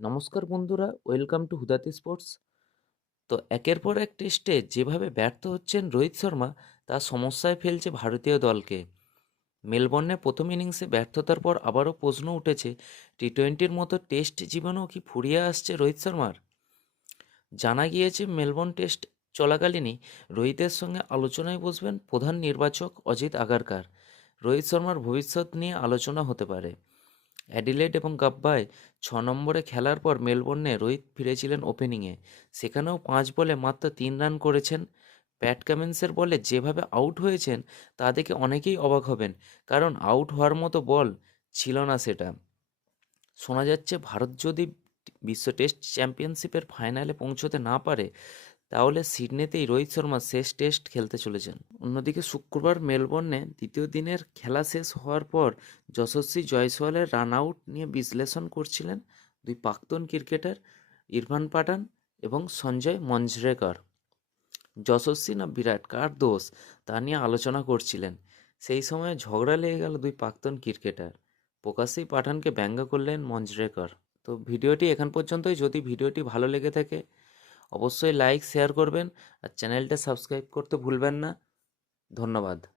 নমস্কার বন্ধুরা, welcome to হুদাতি sports. তো একের পর এক টেস্টে যেভাবে ব্যর্থ হচ্ছেন রোহিত শর্মা, তা সমস্যায় ফেলছে ভারতীয় দলকে। মেলবোর্নে প্রথম ইনিংসে ব্যর্থতার পর আবারও প্রশ্ন উঠেছে, টি-20-র মতো টেস্ট জীবনেও কি ফুরিয়ে আসছে রোহিত শর্মার? জানা গিয়েছে মেলবোর্ন টেস্ট চলাকালীনই রোহিতের সঙ্গে আলোচনায় বসবেন প্রধান নির্বাচক অজিত আগারকার। রোহিত শর্মার ভবিষ্যৎ নিয়ে আলোচনা হতে পারে। অ্যাডিলেড এবং গাব্বায় 6 নম্বরে খেলার পর মেলবোর্নে রোহিত ফিরেছিলেন ওপেনিংয়ে। সেখানেও 5 বলে মাত্র 3 রান করেছেন। প্যাট কামিন্সের বলে যেভাবে আউট হয়েছেন তা দেখে অনেকেই অবাক হবেন, কারণ আউট হওয়ার মতো বল ছিল না সেটা। শোনা যাচ্ছে ভারত যদি বিশ্ব টেস্ট চ্যাম্পিয়নশিপের ফাইনালে পৌঁছতে না পারে, তাহলে সিডনিতেই রোহিত শর্মা শেষ টেস্ট খেলতে চলেছেন। অন্যদিকে শুক্রবার মেলবোর্নে দ্বিতীয় দিনের খেলা শেষ হওয়ার পর যশস্বী জয়সওয়ালের রান আউট নিয়ে বিশ্লেষণ করছিলেন দুই প্রাক্তন ক্রিকেটার ইরফান পাঠান এবং সঞ্জয় মঞ্জরেকর। যশস্বী না বিরাট, কার দোষ তা নিয়ে আলোচনা করছিলেন। সেই সময় ঝগড়া লেগে গেল দুই প্রাক্তন ক্রিকেটার। প্রকাশ্যেই পাঠানকে ব্যঙ্গ করলেন মঞ্জরেকর। তো ভিডিওটি এখান পর্যন্তই। যদি ভিডিওটি ভালো লেগে থাকে অবশ্যই লাইক শেয়ার করবেন আর চ্যানেলটা সাবস্ক্রাইব করতে ভুলবেন না। ধন্যবাদ।